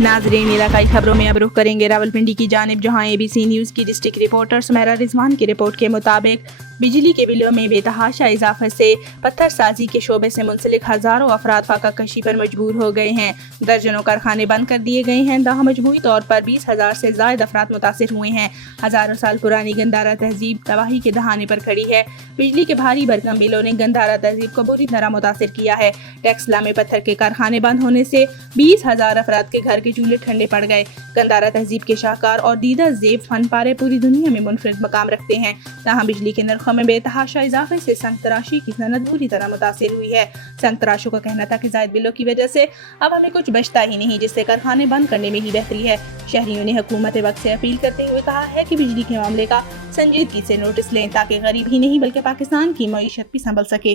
ناظرین، علاقائی خبروں میں اب رخ کریں گے راولپنڈی کی جانب، جہاں ABC نیوز کی ڈسٹرکٹ رپورٹر سمیرہ رضوان کی رپورٹ کے مطابق بجلی کے بلوں میں بے تحاشہ اضافہ سے پتھر سازی کے شعبے سے منسلک ہزاروں افراد فاقہ کشی پر مجبور ہو گئے ہیں۔ درجنوں کارخانے بند کر دیے گئے ہیں، تاہم مجموعی طور پر 20,000 سے زائد افراد متاثر ہوئے ہیں۔ ہزاروں سال پرانی گندارہ تہذیب تباہی کے دہانے پر کھڑی ہے۔ بجلی کے بھاری بھرکم بلوں نے گندارہ تہذیب کو بری طرح متاثر کیا ہے۔ ٹیکسلا میں پتھر کے کارخانے بند ہونے سے 20,000 افراد کے گھر کے چولہے ٹھنڈے پڑ گئے۔ گندارہ تہذیب کے شاہکار اور دیدہ زیب فن پارے پوری دنیا میں منفرد مقام رکھتے ہیں، تاہم بجلی کے نرخوں میں بے تحاشہ اضافے سے سنگ تراشی کی صنعت بری طرح متاثر ہوئی ہے۔ سنگ تراشوں کا کہنا تھا کہ زائد بلوں کی وجہ سے اب ہمیں کچھ بچتا ہی نہیں، جس سے کارخانے بند کرنے میں ہی بہتری ہے۔ شہریوں نے حکومت وقت سے اپیل کرتے ہوئے کہا ہے کہ بجلی کے معاملے کا سنجیدگی سے نوٹس لیں، تاکہ غریب ہی نہیں بلکہ پاکستان کی معیشت بھی سنبھل سکے۔